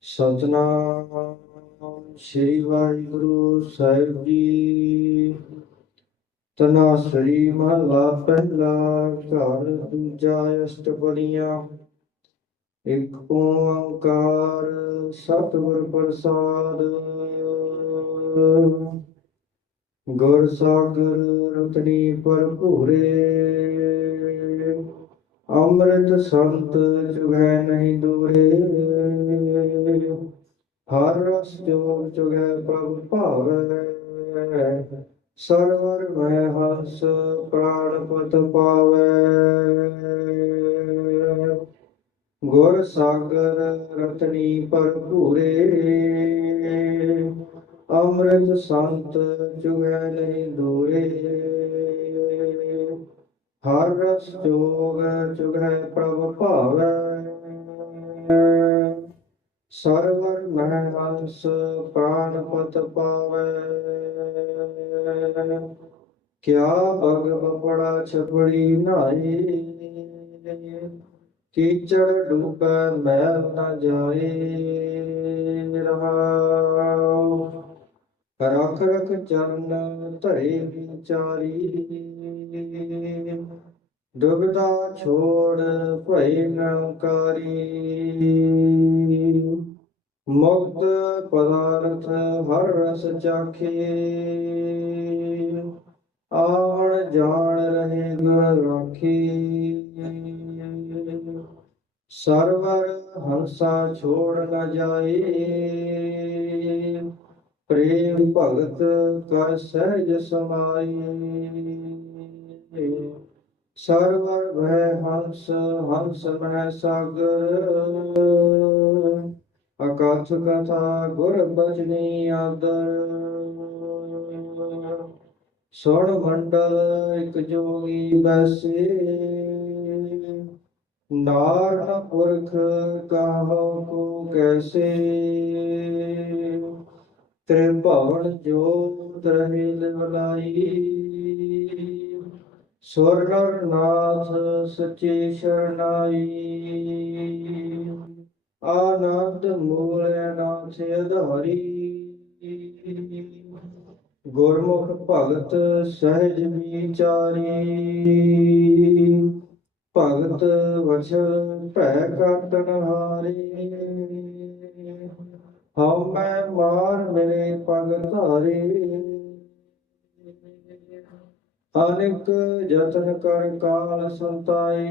ਸਤਨਾਮ ਸ੍ਰੀ ਵਾਹਿਗੁਰੂ ਸਾਹਿਬ ਜੀ। ਤਨਾਸਰੀ ਮਹਲਾ ਪਹਿਲਾ, ਘਰ ਦੂਜਾ ਅਸ਼ਟਪਦੀਆਂ ਇੱਕ ਓੰਕਾਰ, ਸਤਿਗੁਰ ਪ੍ਰਸਾਦ। ਗੁਰ ਸਾਗਰ ਰਤਨੀ ਭਰਪੂਰੇ। ਅੰਮ੍ਰਿਤ ਸੰਤ ਚੁਗੈ ਨਹੀਂ ਦੂਰੇ। ਹਰ ਰਸ ਜੋ ਚੁਗੈ ਪ੍ਰਭ ਭਾਵੈ। ਸਰਵਰ ਮੈਂ ਹੰਸ ਪ੍ਰਾਣ ਪਤ ਪਾਵੈ। ਗੁਰ ਸਾਗਰ ਰਤਨੀ ਭਰਪੂਰੇ। ਅੰਮ੍ਰਿਤ ਸੰਤ ਚੁਗੈ ਨਹੀਂ ਦੂਰੇ। ਹਰ ਰਸ ਜੋਗ ਚੁਗੈ ਪ੍ਰਭ ਭਾਵੈ। ਸਰਵਰ ਮਹਿ ਹੰਸ ਪ੍ਰਾਨ ਪਤ ਪਾਵੈ। ਕਿਆ ਬਗ ਬਪੜਾ ਛਪੜੀ ਨਾਈ ਕੀਚੜ ਡੂਬੈ ਮੈਲ ਨ ਜਾਏ ਰਹਾਉ। ਰਖ ਰਖ ਚਰਨ ਧਰੇ ਵਿਚਾਰੀ। ਦੁਬਦਾ ਛੋੜ ਭਈ ਨੰਕਾਰੀ ਮੁਕਤ ਪਦਾਰਥ ਹਰ ਰਸ ਚਾਖੇ। ਆਵਣ ਜਾਣ ਰਹੇ ਗੁਰ ਰਾਖੀ। ਸਰਵਰ ਹੰਸਾ ਛੋੜ ਨ ਜਾਏ। ਪ੍ਰੇਮ ਭਗਤ ਕਰ ਸਹਿਜ ਸਮਾਈ ਸਰਵਰ ਭੈ ਹੰਸ ਹੰਸ ਮਹਿ ਸਾਗਰ। ਅਕਥ ਕਥਾ ਗੁਰ ਬਚਨੀ ਆਦਰ। ਸੁਣ ਮੰਡਲ ਇਕ ਜੋਗੀ ਬੈਸੇ। ਨਾਰਨ ਪੁਰਖ ਕਹੋ ਕੋ ਕੈਸੇ। ਤ੍ਰਿਭਵਨ ਜੋਤ ਰਹੇ ਲਿਵਲਾਈ। ਸੁਰਨਰ ਨਾਥ ਸਚੇ ਸ਼ਰਨਾਈ। ਆਨੰਦ ਮੂਲ ਨਾਥ ਅਧਾਰੀ। ਗੁਰਮੁਖ ਭਗਤ ਸਹਿਜ ਵਿਚਾਰੀ। ਭਗਤ ਵਚਨ ਭੈ ਕਾਟਨ ਹਾਰੇ। ਹਉ ਮੈਂ ਮਾਰ ਮੇਰੇ ਪਗ ਧਾਰੇ। ਅਨੇਕ ਯਤਨ ਕਰ ਕਾਲ ਸੰਤਾਏ।